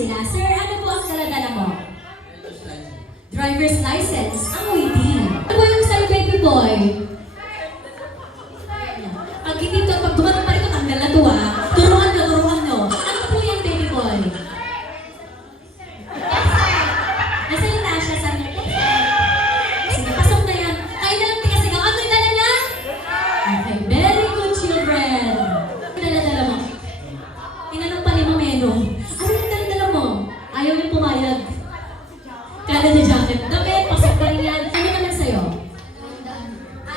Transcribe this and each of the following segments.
sila. Sir, ano po ang dala-dala mo? Driver's license. Ang waiting. Ano po yung sa'yo, baby boy? Pag hindi to, pag dumating pa rin ito, tanggal na to ah. Turuan nyo. Ano po yung baby boy? Nasa yung Tasha, sabi niya, sige, pasok na yan. Kayo na lang tingasigaw. Ano yung dala niya? Okay, very good children. Ano yung dala-dala mo? Tinanong pa ni Mameno, ano yung dala-dala mo? Ayaw yung pumayag. Kada na jacket. Dapat, pasok pa rin yan. Ano naman sa'yo?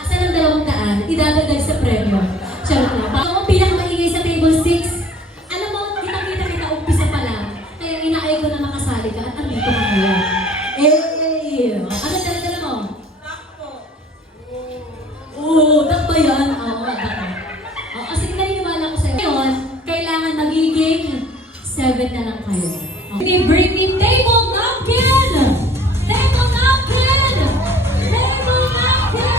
Saan ang 200? Idadagdag sa premyo. Charot lang. Ako ang pinakamaingay sa table 6. Alam mo, kita umpisa pa lang. Kaya inaay ko na makasali ka at andito ka ngayon. Ano dala-dala mo? Takpo. Oo, takbo yan. Oo, takbo. Kasi naniniwala ko sa'yo. Ngayon, kailangan magiging 7 na lang kayo. Okay, bring me table napkin! Table napkin! Table napkin!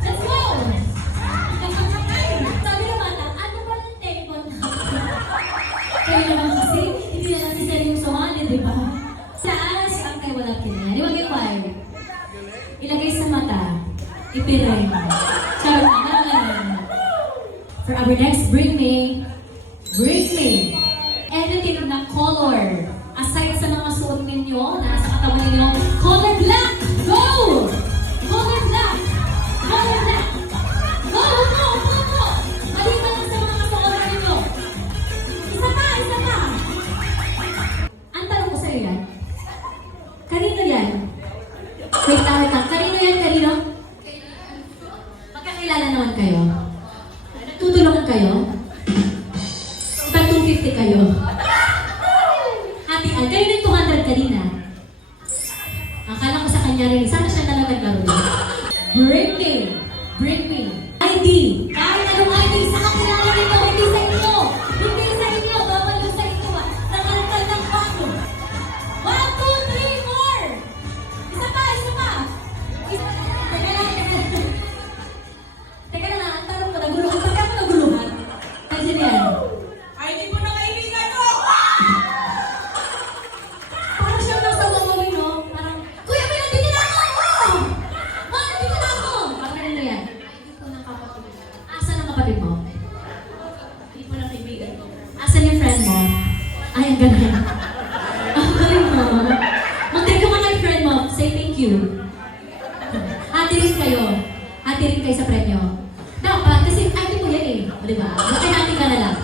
Let's go! Sabi ng bata, ano ba yung table napkin? Kayo naman kasi, hindi na natin seryosohan, di ba? Taas ang table napkin na yan. Iwag yung wire. Ilagay sa mata. Ipiray mo. Charot na lang. For our next bring me anything na color. Aside sa mga suot ninyo, na nasa katawan ninyo, color black! Go! Color black! Color black! Go! Maliban lang sa mga kasuotan ninyo. Isa pa! Ang tanong ko sa'yo yan. Kanino yan? Wait lang. Kanino? Magkakilala naman kayo. Tutulungan kayo? Iba 250 kayo. Hatian. Kayo yung 200 kanina. Akala ko sa kanya rin. Sana siya na lang naglaro. Bring me. ID. Kahit anong ID. Sa kakilala nito. Hindi sa inyo. Babalo sa inyo. Nakalakal ng bago. 1, 2, 3, 4. Isa pa. Teka lang, ang tanong ko, naguluhan. Pagka mo naguluhan? Kasi yan. Ay, di mo na kaibigan mo! Parang siya nasa wawawin, no? Parang, Kuya, may nandito na ako! Nandito na ako! Parang ganito yan. Hindi ko ng kapatid. Asan ang kapatid mo? Hindi ko na kaibigan ko. Asan yung friend mo? Ay, ang ganyan. Ang galing mo. Mag-thank you ka kay friend mo. Say thank you. Hati rin kayo sa premyo. Dapat, kasi ID mo yan eh. O diba? Hati ka na lang.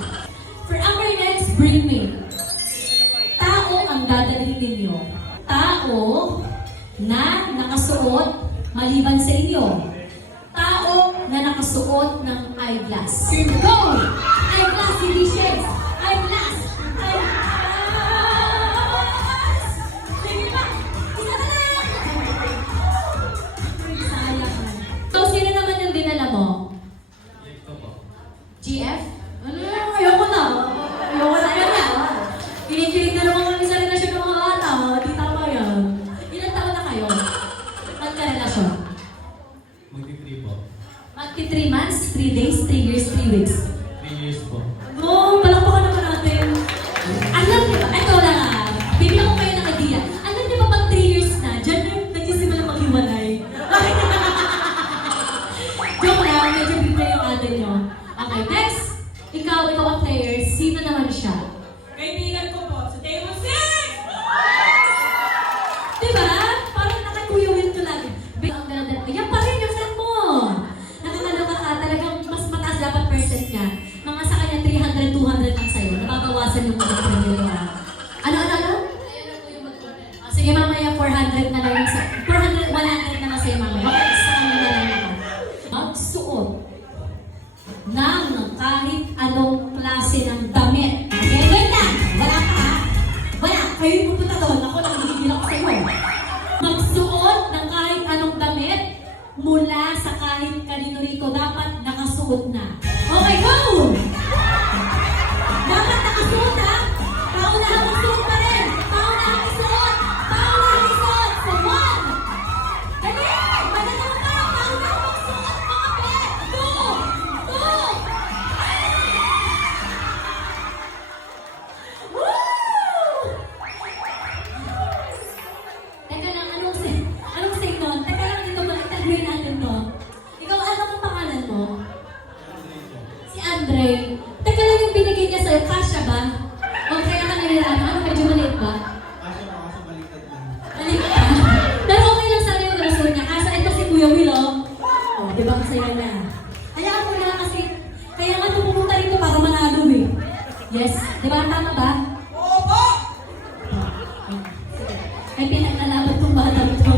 For our next bring me. Tao ang dadalhin ninyo. Tao na nakasuot maliban sa inyo. Tao na nakasuot ng eyeglass. Go! Eyeglass, hindi shades. Eyeglass! Sige pa! Isa ka lang! Sayang. So, sino naman yung dinala mo? GF? Ano? Ayoko na. Yan na. Kinikilig na naman kami sa relasyon ng mga bata. Di tama yan. Ilang taon na kayo? Magka-relasyon? Magti-3 po. Magti 3 months, 3 days, 3 years, 3 weeks. 3 years binigay niya sa'yo, kasya ba? O kaya ka nahihirapan? Ano, medyo maliit ba? Kaso makasa baliktad lang. Maliit ka. Pero okay lang sana yung rason niya. Kasa ito si Kuya Will, oh. Oh, di ba masaya na? Hayaan mo na kasi, kaya nga ito pumunta rito para manalo eh. Yes, di ba? Tama ba? Opo! Ay, pinaglalaban tong bata ito.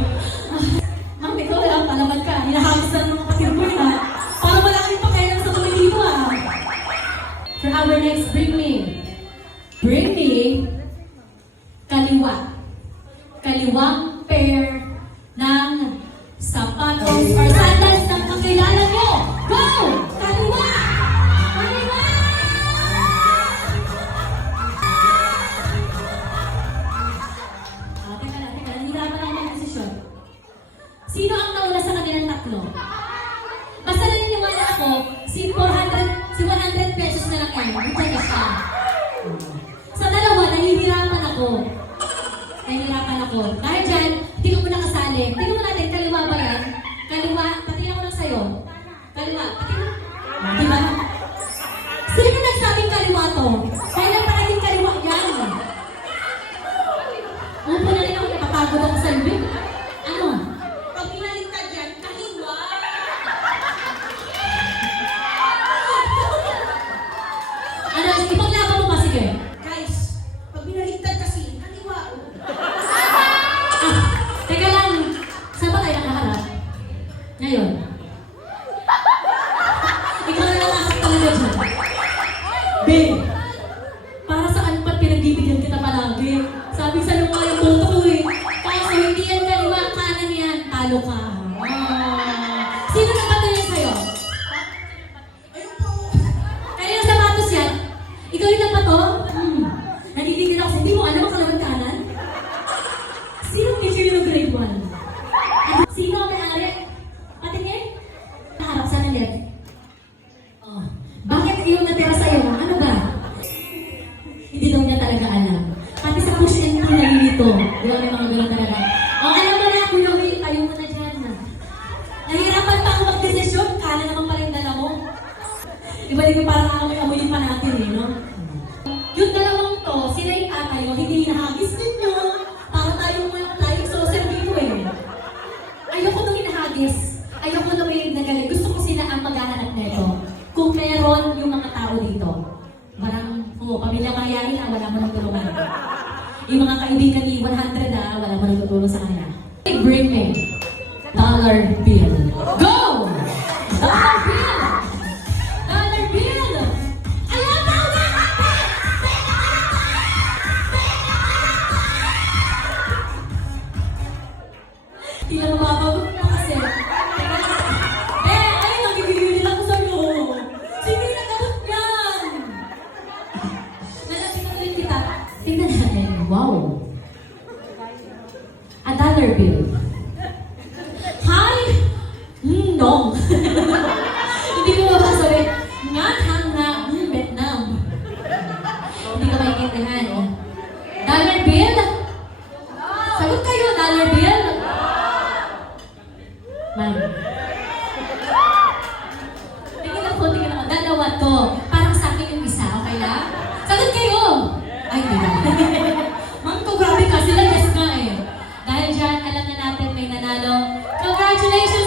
Ma'am, ito, palaban ka. Hinahagis na ng mga kapatid mo, ha? Para wala kayong pakailan sa mga dito, ha? For our next, bring me kaliwa. Kaliwang pair ng sapatos or sandals na kakilala mo. Go! Kaliwa! Kaliwa! Teka lang. Nahihirapan ako mag-desisyon. Sino ang nauna sa kanilang tatlo? Basta naniniwala ako, si 100 pesos na lang yan. Nandiyan na siya. Sa dalawa, nahihirapan ako. Dahil dyan, hindi ko muna kasali. Tingnan mo natin, kaliwa ba yan? Kaliwa, patingin ako lang sa'yo. Kaliwa, patingin. Di ba? Sino nagsabing kaliwa to? Kailan pa naging kaliwa yan? Upo na rin ako, napapagod ako sa iyo. Ano? Pag pinaliktad yan, kaliwa! Ano? Ipaglaban mo ba? Sige. Guys, pag pinaliktad kasi, kaliwa. Teka lang, saan ba tayo nakaharap? Ngayon. Ikaw na lang nakasap talaga dyan. Babe, para saan ba't pinagbibigyan kita palagi? Sabi sa nga yung boto ko eh. Kaso hindi yan kaliwa, kanan yan. Talo ka. Sino na patuloy sa'yo? Ayun po! Kanina sapatos yan? Ikaw yung nagpato? Natitigil ako sa hindi mo alam ang kalaban kanan? Sino ang teacher yung grade 1? Sino ang may-ari? Patingin? Naharap sa left. Oh. Bakit yung natira sa'yo? Ano ba? Hindi daw niya talaga alam. Pati sa push and pull nalilito. Di ba may mga gano'n talaga? O alam mo na, Kuya Will, tayo mo na dyan. Nahihirapan pa ako mag-desisyon. Kala naman pala yung dala mo. Di ba di parang amoy-amoyin pa natin eh, no? Yung dalawang to, sila yung tatay mo, hindi hinahagis ninyo. Para tayong social dito eh. Ayoko nung hinahagis. Ayoko nung may nagaling. Gusto ko sila ang maghahanap nito. Kung meron yung mga tao dito. Parang, pamilya mayayain na, wala mo nang tulungan. Yung mga kaibigan ni 100 wala mo nang tutulong sa kanya. Bring me dollar bill. Go! Dollar bill! Dollar bill! Ayaw na! Tila mababagot mo kasi. Ayun, nagigigilin ako sa'yo. Sige, nagamot yan! Nalapit na ulit kita. Tingnan natin. Wow! A dollar bill. Hi! No! Hindi ko mabasabi. Ngat hang na Vietnam. Hindi ka maintindihan. Dollar bill? Sagot kayo, dollar bill? Ma'am. Tingin ako. Dalawa to. Parang sa akin yung isa, okay lang? Sagot kayo! Ay, hindi na. Ma'am, grabe ka. Sila yes nga eh. Dahil dyan, alam na natin may nanalo. Congratulations!